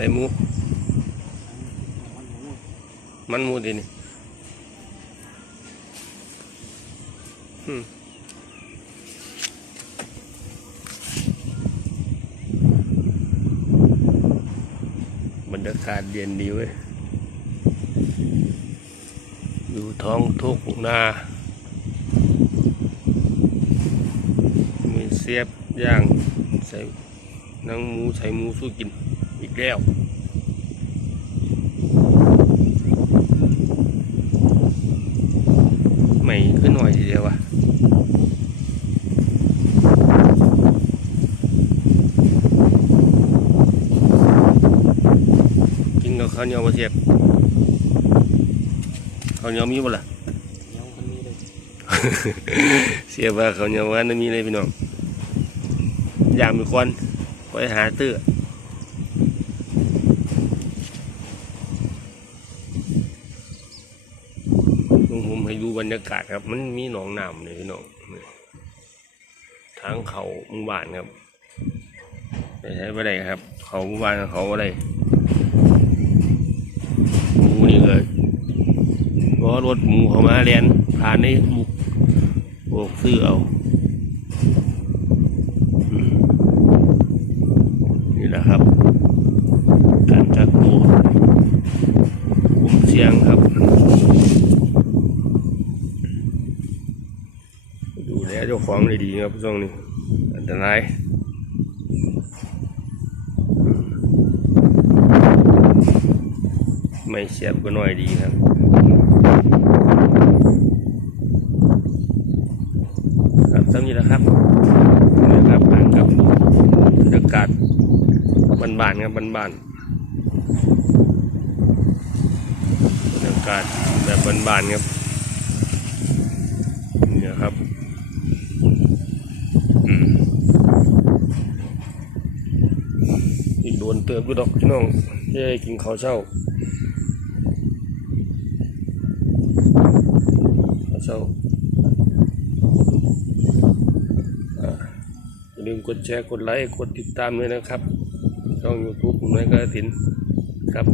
ส่หมู มันหมูดินี่อืมบรรยากาศเย็นดีเว้ยอยู่ท้องทุกนา มีเสียบย่างใส่นังหมูใส่หมูสู้กิน อีกแล้วไม่ขึ้นหน่อยทีเดียววะกินกับข้าวเหนียวมาเสียบข้าวเหนียวมีบ่ล่ะเดี๋ยวคนนี้เลยเสียว่าข้าวเหนียวว่านั่นมีเลยพี่น้องอยากมีควันคอยหาตื้อลุงผม ให้ดูบรรยากาศครับ มันมีหนองน้ำเลยพี่น้องทางเขาหมู่บ้านครับไปใช้ไปได้ครับ เขาหมู่บ้านเขาอะไรหมูนี่เลยก็รถหมูเขามาเรียนผ่านในบุกโบกซื้อเอานี่แหละครับ แลเจ้าของดีๆครับช่วงนี้อันตรายไม่เสียบก็น้อยดีครับครับสำนี้นะครับนี่ครับอ่านกับบรรยากาศบ้านๆครับบ้านๆบรรยากาศแบบบ้านๆครับเนี่ยครับ อืมอีก โดนเติมด้วยดอกพี่น้องจะได้กินข้าวเช้าข้าวเช้าอย่าลืมกดแชร์กดไลค์กดติดตามด้วยนะครับช่องยูทูบผมน้อยกระถินครับ